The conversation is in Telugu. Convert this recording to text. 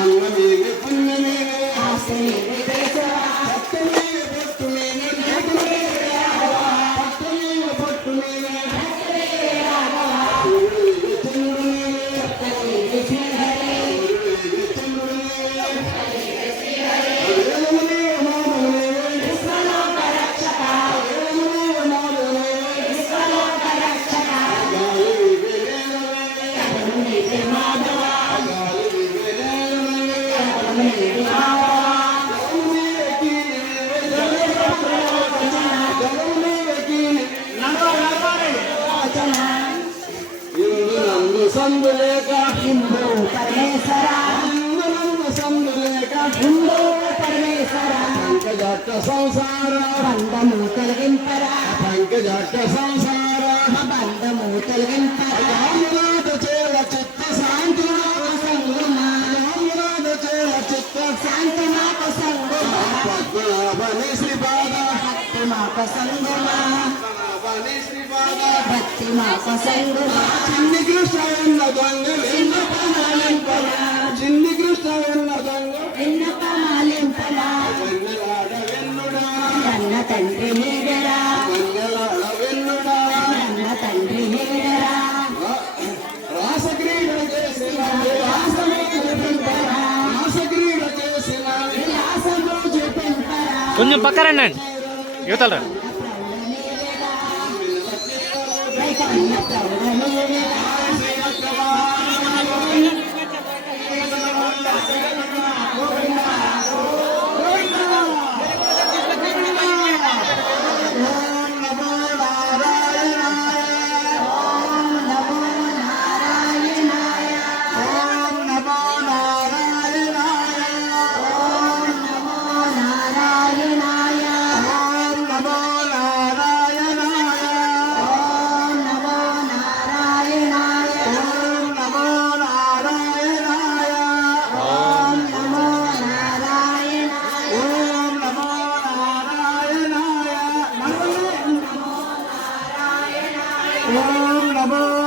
Alô, amigo. సందులేక హిందూ పరమేశ్వర సందులేక హిందూ పరమేశ్వర పంకజట్ట సంసార బంధము తొలగింపరా పంకజట్ట సంసార బంధము తొలగింపరా శ్రీపాద భక్తి మాకు సంగుమా చిన్ని కృష్ణ ఉన్న దొంగ చిన్ని కృష్ణ ఉన్న దొంగ విన్నప మాలింపలా కన్న తండ్రి నీడరా కన్న తండ్రి నీడరా రాసక్రీడ చేసిన కొంచెం పక్కరండి యువతలు కన్న Un amor.